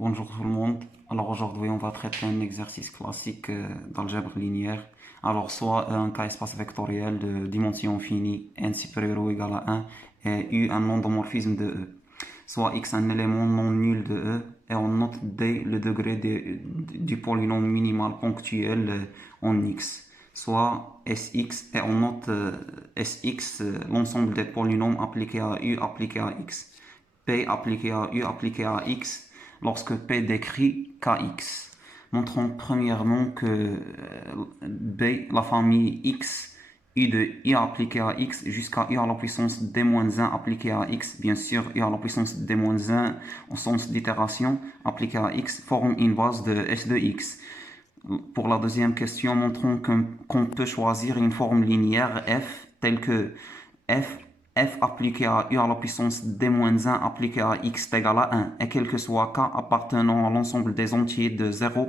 Bonjour tout le monde. Alors aujourd'hui, on va traiter un exercice classique d'algèbre linéaire. Alors soit un cas espace vectoriel de dimension finie, n supérieur ou égal à 1, et u un endomorphisme de E. Soit x un élément non nul de E, et on note d le degré du polynôme minimal ponctuel en x. Soit Sx, et on note Sx, l'ensemble des polynômes appliqués à u appliqués à x. P appliqué à u appliqué à x lorsque P décrit Kx. Montrons premièrement que B, la famille X, U de I appliqué à X jusqu'à U à la puissance D-1 appliqué à X, bien sûr U à la puissance D-1 au sens d'itération appliqué à X, forme une base de S de X. Pour la deuxième question, montrons qu'on peut choisir une forme linéaire f telle que f appliqué à u à la puissance d-1 appliqué à x est égal à 1 et quel que soit k appartenant à l'ensemble des entiers de 0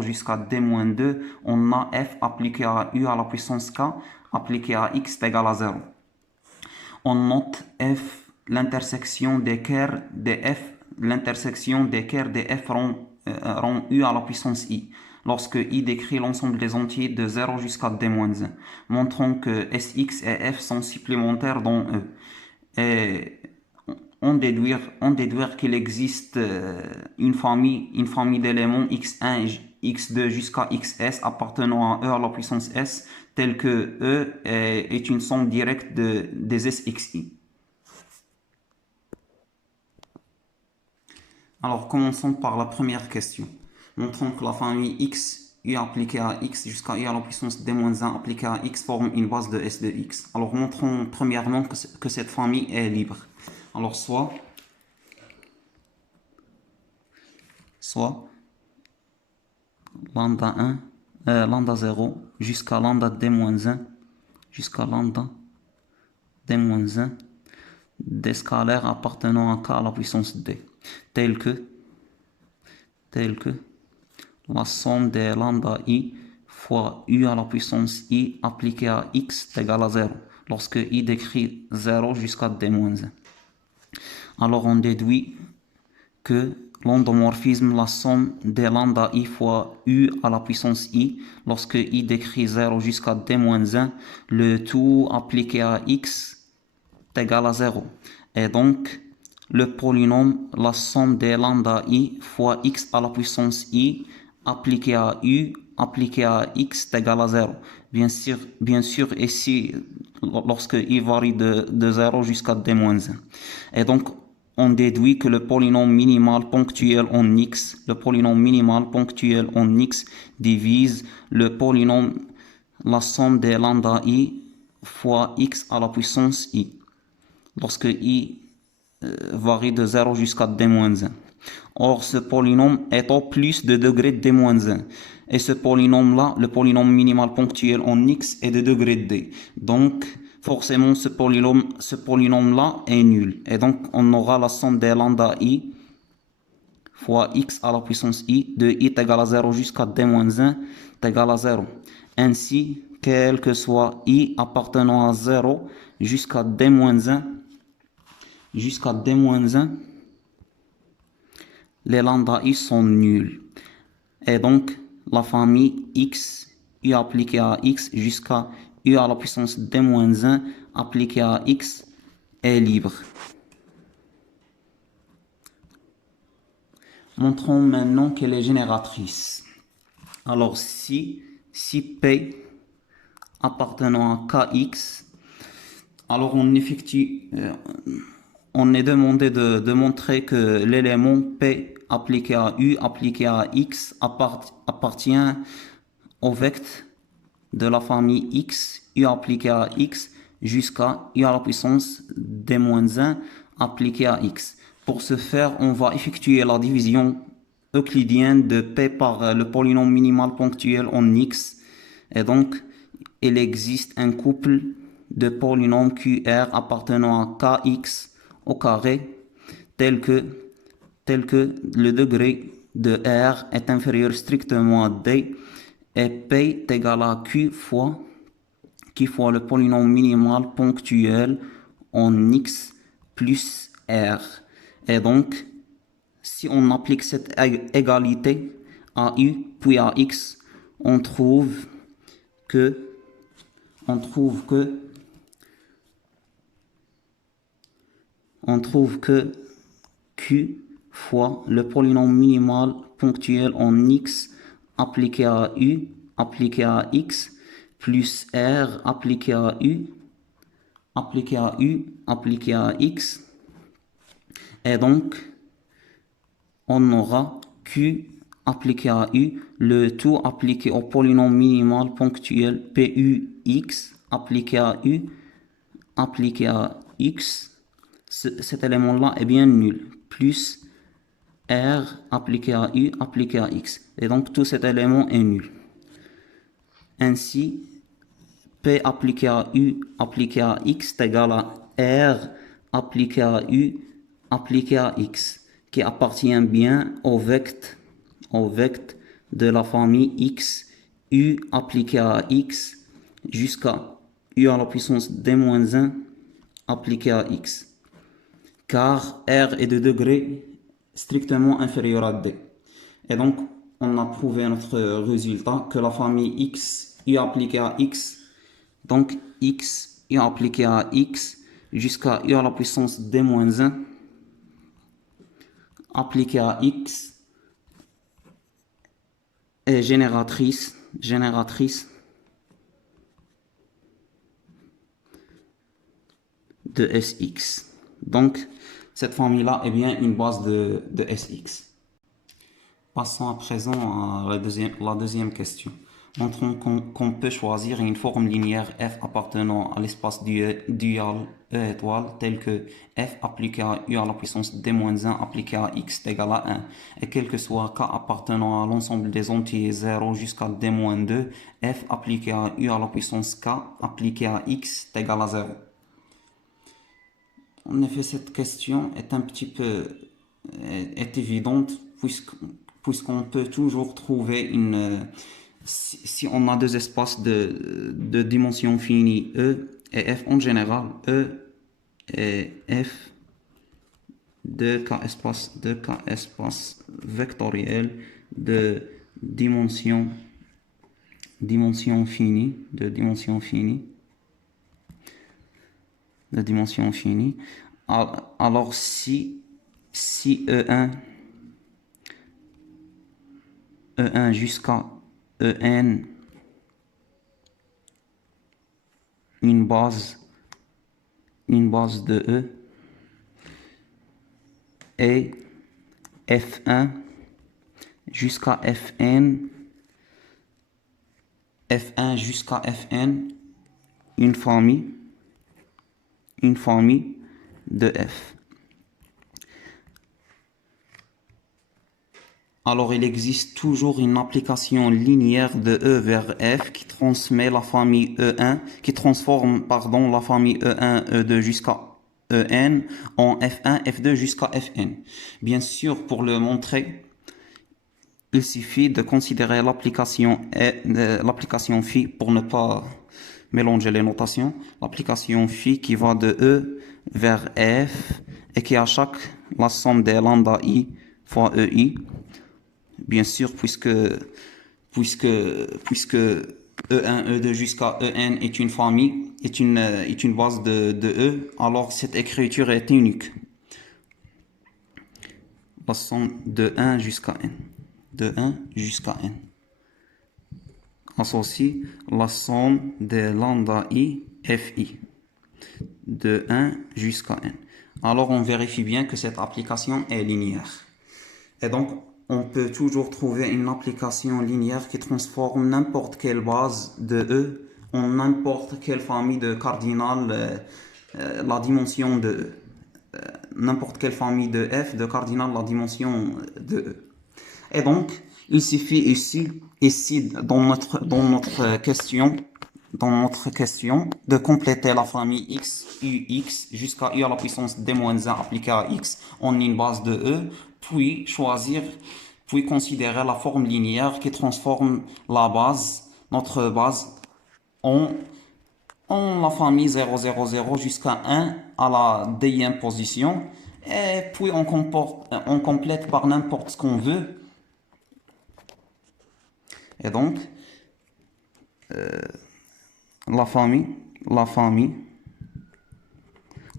jusqu'à d-2, on a f appliqué à u à la puissance k appliqué à x est égal à 0. On note f l'intersection des kers des f rend u à la puissance i lorsque i décrit l'ensemble des entiers de 0 jusqu'à d-1. Montrons que Sx et f sont supplémentaires dans E. Et on déduire qu'il existe une famille d'éléments x1 et x2 jusqu'à xs appartenant à E à la puissance s, telle que E est une somme directe des Sxi. Alors commençons par la première question. Montrons que la famille x, u appliquée à x jusqu'à u à la puissance d-1 appliquée à x forme une base de S de x. Alors montrons premièrement que cette famille est libre. Alors soit lambda 1, lambda 0 jusqu'à lambda d-1 des scalaires appartenant à k à la puissance d, tels que la somme des lambda I fois u à la puissance I appliquée à x est égale à 0, lorsque I décrit 0 jusqu'à d-1. Alors on déduit que l'endomorphisme, la somme des lambda I fois u à la puissance I, lorsque I décrit 0 jusqu'à d-1, le tout appliqué à x est égal à 0. Et donc, le polynôme, la somme des lambda I fois x à la puissance I appliqué à u appliqué à x est égal à 0. Bien sûr, ici, lorsque I varie de 0 jusqu'à d-1. Et donc, on déduit que le polynôme minimal ponctuel en x, divise le polynôme, la somme des lambda I fois x à la puissance I, lorsque I varie de 0 jusqu'à d-1. Or, ce polynôme est au plus de degré d-1. Et ce polynôme-là, le polynôme minimal ponctuel en x, est de degré d. Donc, forcément, ce polynôme-là est nul. Et donc, on aura la somme des lambda I fois x à la puissance I de I est égal à 0 jusqu'à d-1 est égal à 0. Ainsi, quel que soit I appartenant à 0 jusqu'à d-1, les lambda I sont nuls. Et donc, la famille x, u appliqué à x jusqu'à u à la puissance d-1 appliqué à x est libre. Montrons maintenant qu'elle est génératrice. Alors, si P appartenant à Kx, alors on est demandé de montrer que l'élément P appliqué à U appliqué à X appartient au vecteur de la famille X, U appliqué à X, jusqu'à U à la puissance d-1 appliqué à X. Pour ce faire, on va effectuer la division euclidienne de P par le polynôme minimal ponctuel en X. Et donc, il existe un couple de polynômes QR appartenant à Kx au carré, tel que le degré de R est inférieur strictement à D et P est égal à Q fois le polynôme minimal ponctuel en X plus R. Et donc, si on applique cette égalité à u puis à x, on trouve que on trouve que q fois le polynôme minimal ponctuel en x appliqué à u appliqué à x plus r appliqué à u appliqué à u appliqué à x, et donc on aura q appliqué à u, le tout appliqué au polynôme minimal ponctuel pux appliqué à u appliqué à x. Cet élément-là est bien nul, plus r appliqué à u appliqué à x, et donc tout cet élément est nul. Ainsi, p appliqué à u appliqué à x est égal à r appliqué à u appliqué à x, qui appartient bien au vecteur de la famille x, u appliqué à x jusqu'à u à la puissance d-1 appliqué à x, car r est de degré strictement inférieur à d. Et donc, on a prouvé notre résultat que la famille x, u appliqué à x, donc x, u appliqué à x jusqu'à u à la puissance d-1 appliqué à x est génératrice de Sx. Donc, cette famille-là est bien une base de Sx. Passons à présent à la deuxième question. Montrons qu'on peut choisir une forme linéaire f appartenant à l'espace dual E étoile tel que f appliqué à u à la puissance d-1 appliqué à x est égal à 1, et quel que soit k appartenant à l'ensemble des entiers 0 jusqu'à d-2, f appliqué à u à la puissance k appliqué à x est égal à 0. En effet, cette question est un petit peu est évidente puisqu'on peut toujours trouver une... Si on a deux espaces de dimension finie E et F en général, E et F, 2K espace vectoriel de dimension finie, alors si E1 jusqu'à En une base de E et F1 jusqu'à Fn une famille de F. Alors il existe toujours une application linéaire de E vers F qui transmet la famille E1, qui transforme la famille E1, E2 jusqu'à En en F1, F2 jusqu'à Fn. Bien sûr, pour le montrer, il suffit de considérer l'application phi pour ne pas mélanger les notations. L'application phi qui va de E vers F et qui a la somme des lambda i fois EI. Bien sûr, puisque E1, E2 jusqu'à En est une famille, est une base de E, alors cette écriture est unique. La somme de 1 jusqu'à N. Associe la somme des lambda i fi de 1 jusqu'à N. Alors on vérifie bien que cette application est linéaire. Et donc, on peut toujours trouver une application linéaire qui transforme n'importe quelle base de E en n'importe quelle famille de cardinal, la dimension de E. N'importe quelle famille de F de cardinal, la dimension de E. Et donc, il suffit ici dans notre question, de compléter la famille x, ux, jusqu'à u à la puissance d-1 appliquée à x en une base de E, puis considérer la forme linéaire qui transforme notre base, en la famille 0, 0, 0 jusqu'à 1 à la dixième position, Et puis on complète par n'importe ce qu'on veut. Et donc, la famille, la famille,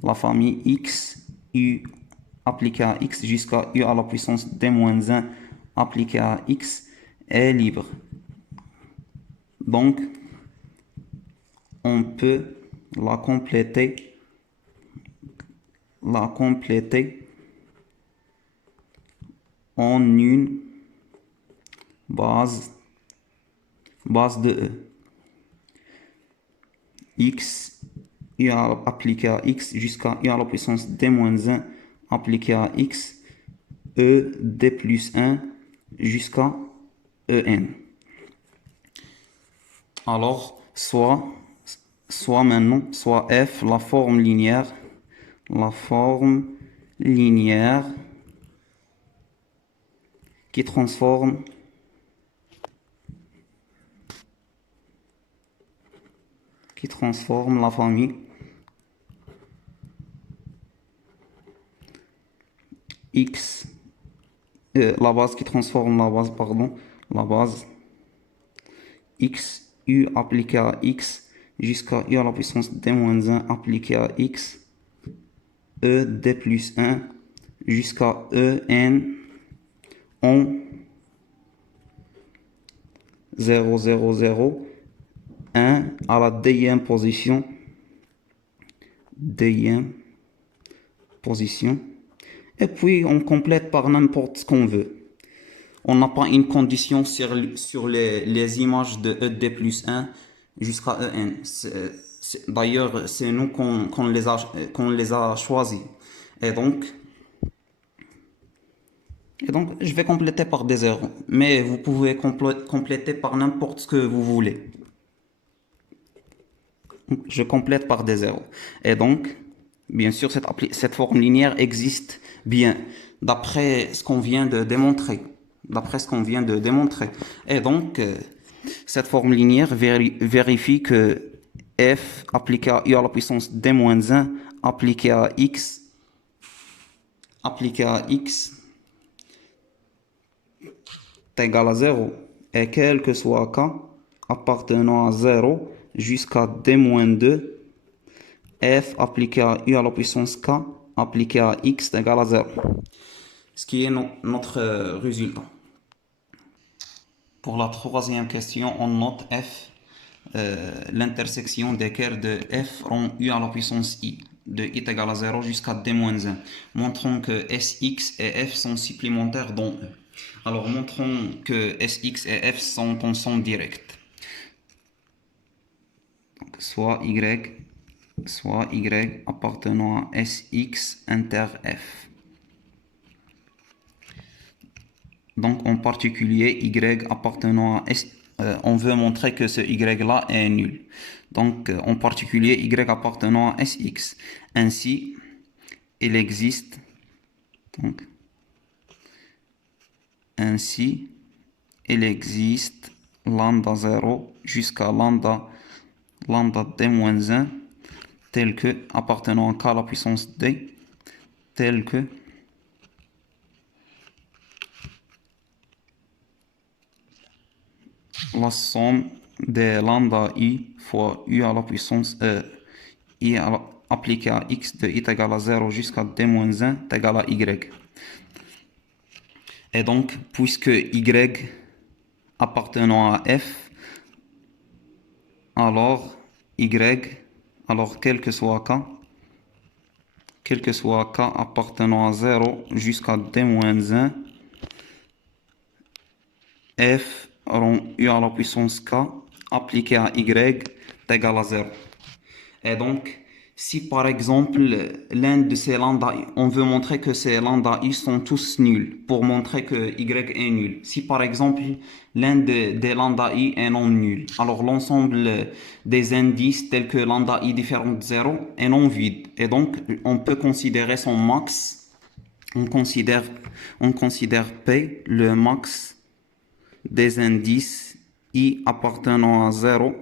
la famille x, u appliqué à x jusqu'à u à la puissance d-1 appliqué à x est libre. Donc, on peut la compléter en une base de E. X u appliqué à x jusqu'à u à la puissance d-1 appliqué à x, E d plus 1 jusqu'à En. Alors, soit maintenant, soit f, la forme linéaire qui transforme la famille x, la base qui transforme la base x u appliqué à x jusqu'à u à la puissance d-1 appliqué à x, e d plus 1 jusqu'à en 0, 0, 0, 1 à la dixième position, et puis on complète par n'importe ce qu'on veut. On n'a pas une condition sur les images de ED plus 1 jusqu'à EN. D'ailleurs, c'est nous qu'on les a choisis. Et donc, je vais compléter par des zéros. Mais vous pouvez compléter par n'importe ce que vous voulez. Je complète par des zéros. Et donc, bien sûr, cette forme linéaire existe bien, d'après ce qu'on vient de démontrer. Et donc, cette forme linéaire vérifie que f appliqué à u à la puissance d-1 appliqué à x est égal à 0. Et quel que soit k appartenant à 0 jusqu'à d-2, f appliqué à u à la puissance k appliqué à x est égal à 0. Ce qui est notre résultat. Pour la troisième question, on note f, l'intersection d'équerre de f rond u à la puissance i, de i est égal à 0 jusqu'à d-1. Montrons que sx et f sont supplémentaires dans E. Alors montrons que sx et f sont en somme directe. Donc, soit y appartenant à sx inter f. Donc en particulier y appartenant à S, on veut montrer que ce y là est nul. Donc en particulier y appartenant à Sx. Ainsi, il existe lambda 0 jusqu'à lambda d-1 tel que appartenant à k à la puissance d tel que la somme de lambda i fois u à la puissance i appliqué à x de i est égal à 0 jusqu'à d-1 est égal à y. Et donc, puisque y appartenant à f, alors quel que soit k appartenant à 0 jusqu'à d-1, f rond u à la puissance k appliqué à y est égal à 0. Et donc, si par exemple l'un de ces lambda i, on veut montrer que ces lambda i sont tous nuls pour montrer que y est nul. Si par exemple l'un des lambda i est non nul, alors l'ensemble des indices tels que lambda i différent de 0 est non vide. Et donc on peut considérer son max, on considère P le max des indices i appartenant à 0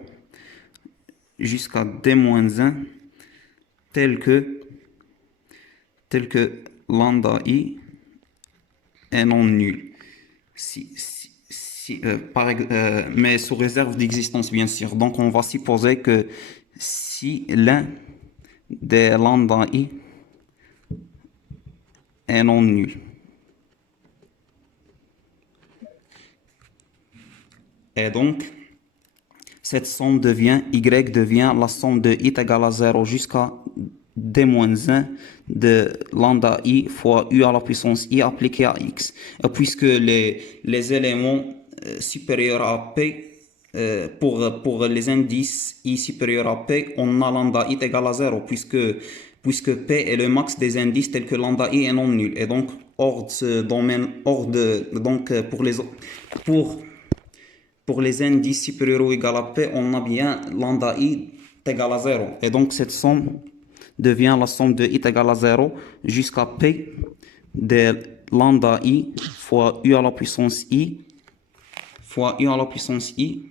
jusqu'à d-1 tel que lambda I est non nul. Mais sous réserve d'existence, bien sûr. Donc, on va supposer que si l'un des lambda I est non nul. Et donc, cette somme devient, Y devient la somme de I égale à 0 jusqu'à D-1 de lambda I fois U à la puissance I appliquée à X. Et puisque les éléments supérieurs à P, pour les indices I supérieurs à P, on a lambda I égale à 0, puisque P est le max des indices tels que lambda I est non nul. Et donc, hors de ce domaine, donc pour les indices supérieurs ou égal à P, on a bien lambda I égale à 0. Et donc, cette somme devient la somme de I égale à 0 jusqu'à P de lambda I fois U à la puissance I fois U à la puissance I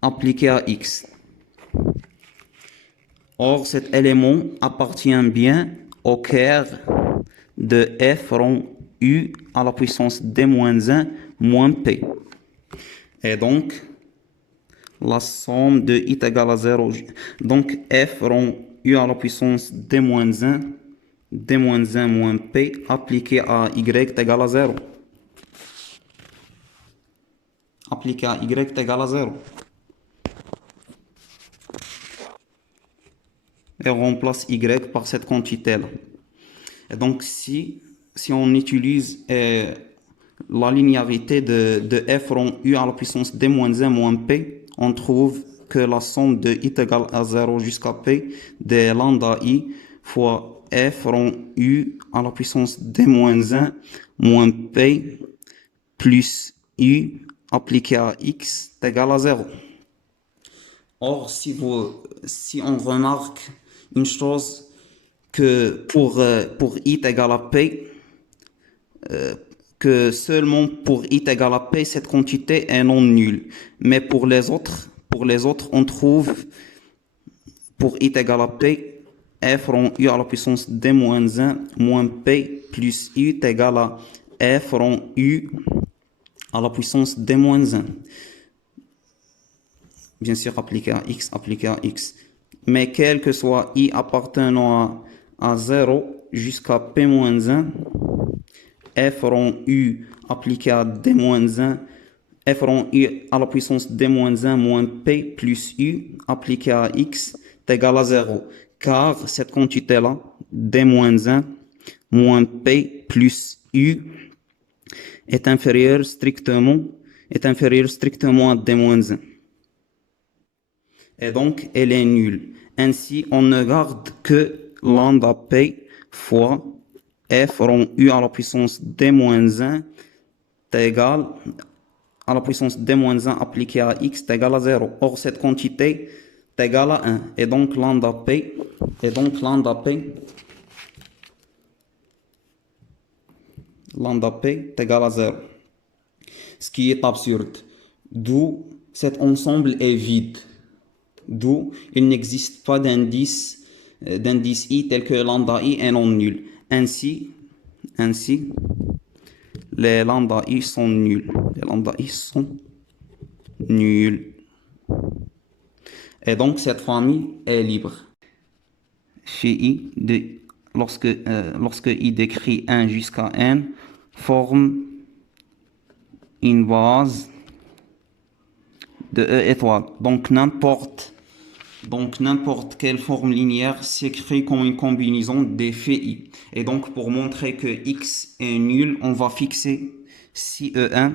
appliqué à X. Or, cet élément appartient bien au cœur de F rond U à la puissance D-1 moins P. Et donc, la somme de I égale à 0. Donc, F rond U à la puissance D-1, D-1 moins P appliqué à Y égale à 0. Appliqué à Y égale à 0. Et on remplace Y par cette quantité-là. Et donc, si on utilise la linéarité de F rond U à la puissance D-1 moins P, on trouve que la somme de I égale à 0 jusqu'à P de lambda I fois F rond U à la puissance D-1 moins P plus U appliqué à X est égal à 0. Or, si on remarque une chose, que pour I égale à P, que seulement pour I égale à P, cette quantité est non nulle. Mais pour les autres, on trouve pour I égale à P, F rond U à la puissance D-1 moins P plus U est égal à F rond U à la puissance D-1. Bien sûr, appliqué à X. Mais quel que soit I appartenant à 0 jusqu'à P-1, F rond U appliqué à D-1, F rond U à la puissance D-1 moins P plus U appliqué à X est égal à 0. Car cette quantité-là, D-1 moins P plus U, est inférieure strictement à D-1. Et donc, elle est nulle. Ainsi, on ne garde que lambda P fois F rond U à la puissance D-1 est égal à la puissance D-1 appliquée à X est égal à 0. Or, cette quantité est égale à 1. Et donc, lambda P est égal à 0. Ce qui est absurde. D'où cet ensemble est vide. D'où il n'existe pas d'indice I tel que lambda I est non nul. Ainsi, les lambda I sont nuls. Et donc, cette famille est libre. Chez I, lorsque I décrit 1 jusqu'à n, forme une base de E étoile. Donc n'importe quelle forme linéaire s'écrit comme une combinaison des faits I. Et donc pour montrer que X est nul, on va fixer si E1,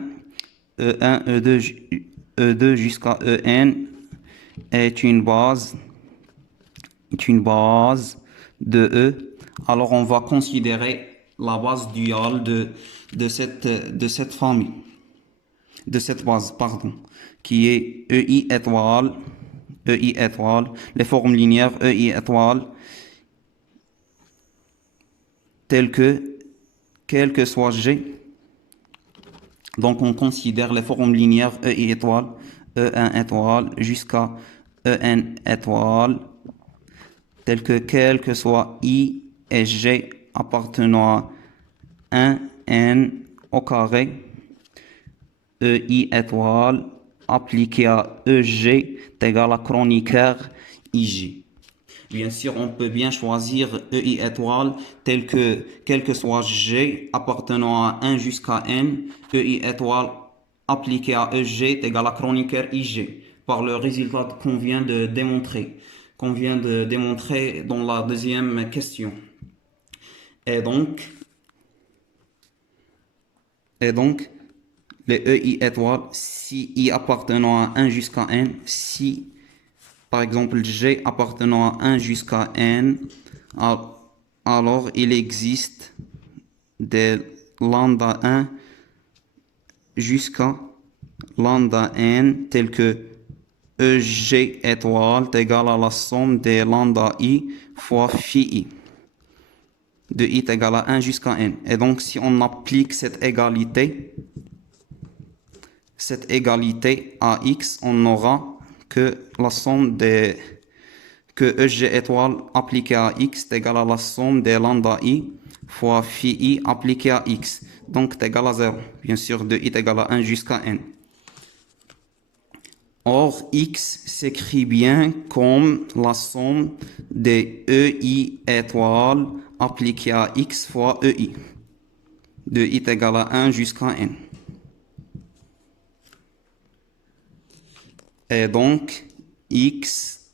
E2 jusqu'à En est une base de E. Alors on va considérer la base duale de cette famille. De cette base, pardon, qui est EI étoile, les formes linéaires EI étoile, telles que, quel que soit G. Donc, on considère les formes linéaires EI étoile, E1 étoile, jusqu'à EN étoile, telles que quel que soit I et G appartenant à 1 N au carré EI étoile appliqué à EG est égal à chroniqueur IG. Bien sûr, on peut bien choisir EI étoile tel que, quel que soit G appartenant à 1 jusqu'à N, EI étoile appliqué à EG est égal à chroniqueur IG, par le résultat qu'on vient de démontrer dans la deuxième question. Et donc, les EI étoiles, si I appartenant à 1 jusqu'à N, si par exemple G appartenant à 1 jusqu'à N, alors il existe des lambda 1 jusqu'à lambda N tel que EG étoile est égal à la somme des lambda I fois phi I. De I est égal à 1 jusqu'à N. Et donc si on applique cette égalité à X, on aura que la somme que EG étoile appliquée à X est égal à la somme des lambda I fois phi I appliqué à X. Donc est égal à 0. Bien sûr, de I est égal à 1 jusqu'à N. Or, X s'écrit bien comme la somme des EI étoiles appliquées à X fois EI. De I est égal à 1 jusqu'à N. Et donc, X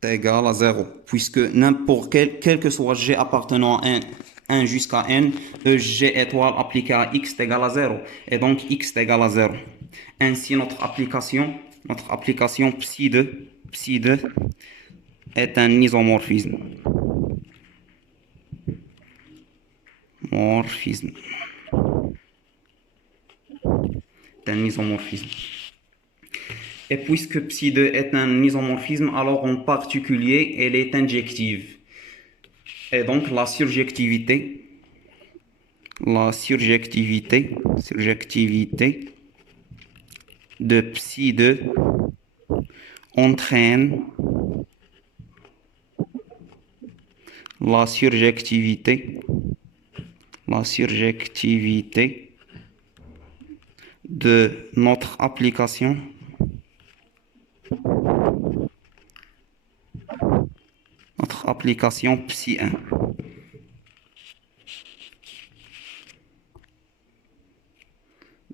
est égal à 0, puisque n'importe quel que soit G appartenant à 1 jusqu'à N, G étoile appliquée à X est égal à 0. Et donc, X est égal à 0. Ainsi, notre application psi2 est un isomorphisme. Un isomorphisme. Et puisque psi2 est un isomorphisme, alors en particulier, elle est injective. Et donc la surjectivité de psi2 entraîne la surjectivité de notre application psi1.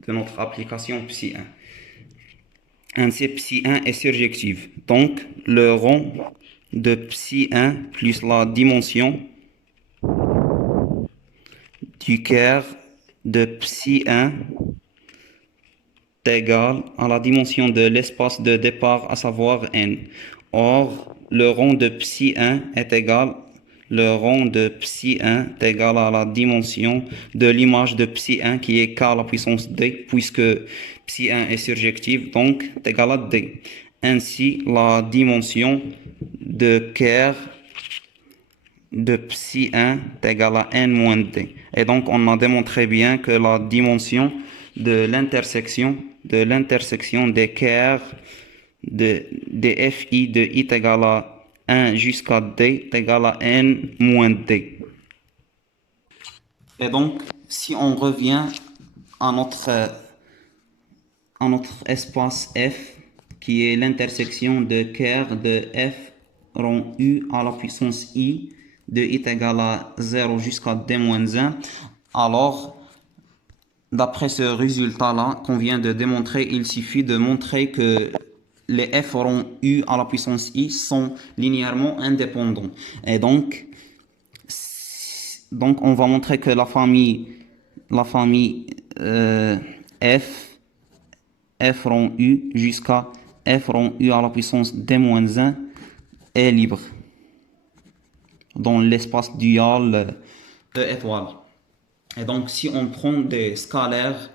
De notre application psi1. Ainsi, psi1 est surjective. Donc, le rang de psi1 plus la dimension du Kerr de psi1 est égal à la dimension de l'espace de départ, à savoir n. Or, le rang de psi1 est égal à la dimension de l'image de psi1 qui est k à la puissance d, puisque psi1 est surjective, donc est égal à d. Ainsi, la dimension de Kerr de psi1 est égale à n moins d. Et donc, on a démontré bien que la dimension de l'intersection des Kerr des fi de i est égale à 1 jusqu'à d est égal à n moins d. Et donc, si on revient à notre espace F, qui est l'intersection de Kerr de f rond u à la puissance i, de i est égal à 0 jusqu'à d-1, alors, d'après ce résultat-là qu'on vient de démontrer, il suffit de montrer que les f rond u à la puissance i sont linéairement indépendants. Et donc on va montrer que la famille f rond u jusqu'à f rond u à la puissance d-1 est libre dans l'espace dual E étoile. Et donc, si on prend des scalaires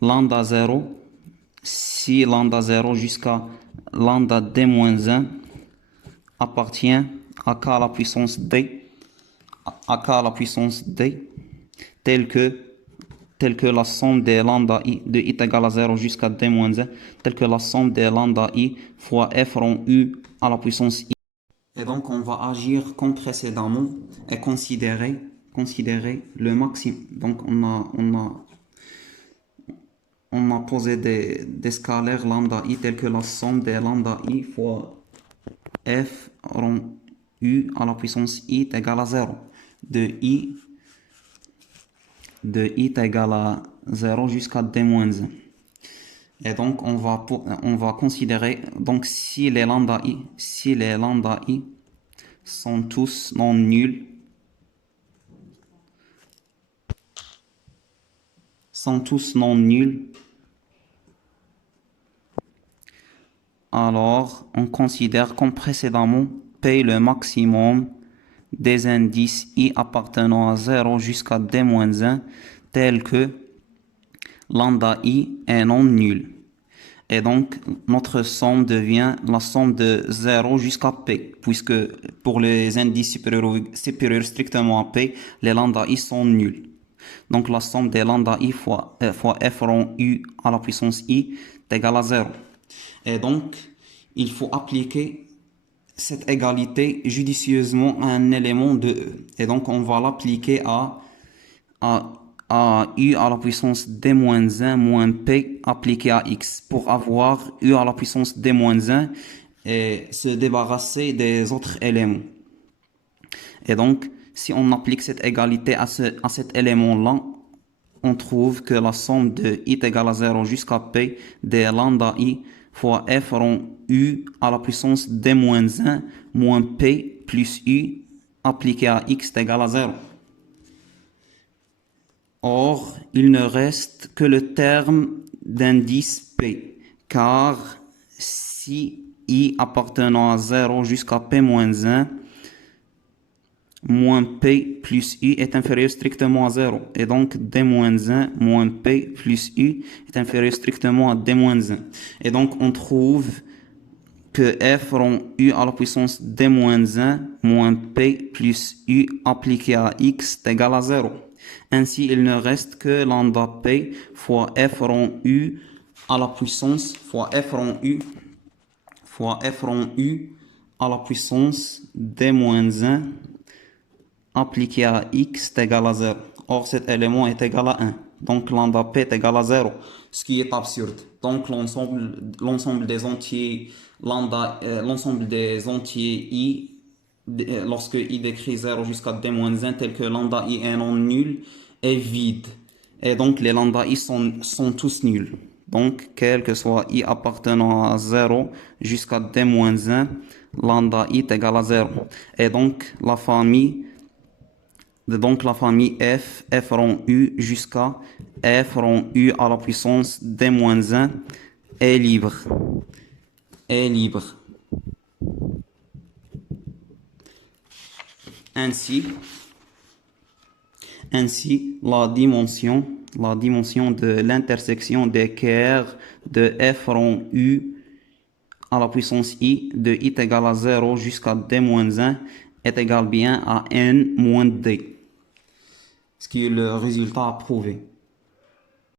lambda 0, si lambda 0 jusqu'à lambda d-1 appartient à k à la puissance d, tel que la somme des lambda i de i est égal à 0 jusqu'à d-1, tel que la somme des lambda i fois f rond u à la puissance i Et donc, on va agir comme précédemment et considérer le maximum. Donc, on a posé des scalaires lambda i tels que la somme des lambda i fois f rond u à la puissance i est égal à 0. De i est égal à 0 jusqu'à d-1. Et donc, on va considérer, donc si les lambda i sont tous non nuls, alors on considère comme précédemment P le maximum des indices i appartenant à 0 jusqu'à d-1 tel que lambda i est non nul. Et donc, notre somme devient la somme de 0 jusqu'à P, puisque pour les indices supérieurs strictement à P, les lambda i sont nuls. Donc, la somme des lambda i fois f rond u à la puissance i est égale à 0. Et donc, il faut appliquer cette égalité judicieusement à un élément de E. Et donc, on va l'appliquer à u à la puissance d-1 moins p appliqué à x pour avoir u à la puissance d-1 et se débarrasser des autres éléments. Et donc, si on applique cette égalité à cet élément-là, on trouve que la somme de i est égale à 0 jusqu'à p de lambda i fois f rond u à la puissance d-1 moins p plus u appliqué à x est égal à 0. Or, il ne reste que le terme d'indice P, car si i appartenant à 0 jusqu'à P-1, moins P plus U est inférieur strictement à 0. Et donc, D-1 moins P plus U est inférieur strictement à D-1. Et donc, on trouve que f rond u à la puissance d-1 moins p plus u appliqué à x est égal à 0. Ainsi, il ne reste que lambda p fois f rond u à la puissance fois f rond u à la puissance d-1 appliqué à x est égal à 0. Or, cet élément est égal à 1. Donc, lambda p est égal à 0, ce qui est absurde. Donc, l'ensemble des entiers lambda, l'ensemble des entiers i, lorsque i décrit 0 jusqu'à d-1, tel que lambda i est non nul, est vide. Et donc, les lambda i sont tous nuls. Donc, quel que soit i appartenant à 0 jusqu'à d-1, lambda i est égal à 0. Et donc, la famille f rond u jusqu'à f rond u à la puissance d-1 est libre. Ainsi, la dimension de l'intersection des caires de f rond u à la puissance i de i est égal à 0 jusqu'à d-1 est égal bien à n moins d, ce qui est le résultat à prouver.